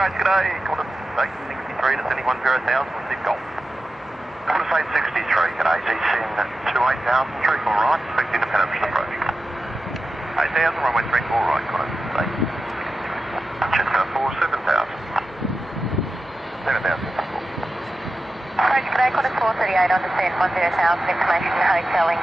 G'day, quarter say 63 to 71,000, receive golf. Quarter say 63, g'day, GCN 28,000, 34 right, expect independent approach. 8,000, runway 34 right, quarter say 63. Chester 4, 7,000. 7,000. Approach g'day, quarter 438 on descent, 10,000, information hotel in